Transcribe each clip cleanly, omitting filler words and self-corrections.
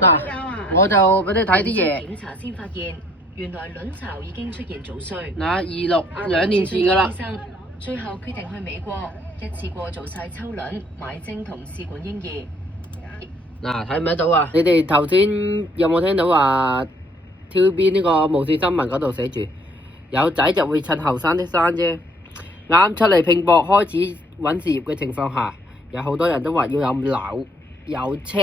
嗱，我就俾你睇啲嘢。檢查先發現，原來卵巢已經出現早衰。嗱，26兩年前㗎啦。醫生最後決定去美國，一次過做晒抽卵、買精同試管嬰兒。嗱，睇唔睇到啊？你哋頭先有冇聽到話 TVB 呢個無線新聞嗰度寫住有仔就會趁後生的生啫。啱出嚟拼搏開始揾事業嘅情況下，有好多人都話要有樓有車，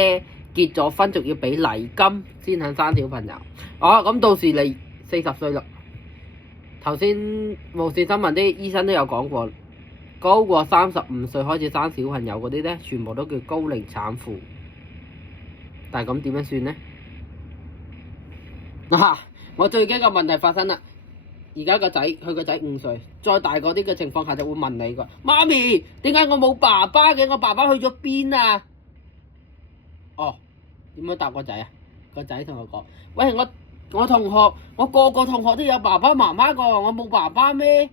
結咗婚仲要俾禮金先肯生小朋友。咁到時你40歲啦。頭先無線新聞啲醫生都有講過，高過35歲開始生小朋友嗰啲咧，全部都叫高齡產婦。但係咁點樣算呢？我最驚個問題發生啦！而家佢個仔5歲，再大嗰啲嘅情況下就會問你個媽咪，點解我冇爸爸嘅？我爸爸去咗邊啊？點樣答個仔啊？個仔同我講：喂，我同學，我個個同學都有爸爸媽媽個，我冇爸爸咩？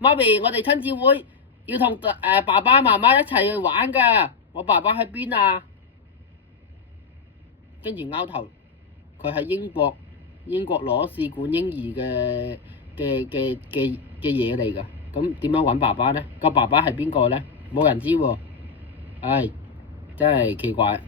媽咪，我哋親子會要同爸爸媽媽一齊去玩㗎，我爸爸喺邊啊？跟住拗頭，佢喺英國攞試管嬰兒嘅嘢嚟㗎。咁點樣揾爸爸呢？個爸爸係邊個呢？冇人知喎。唉，真係奇怪。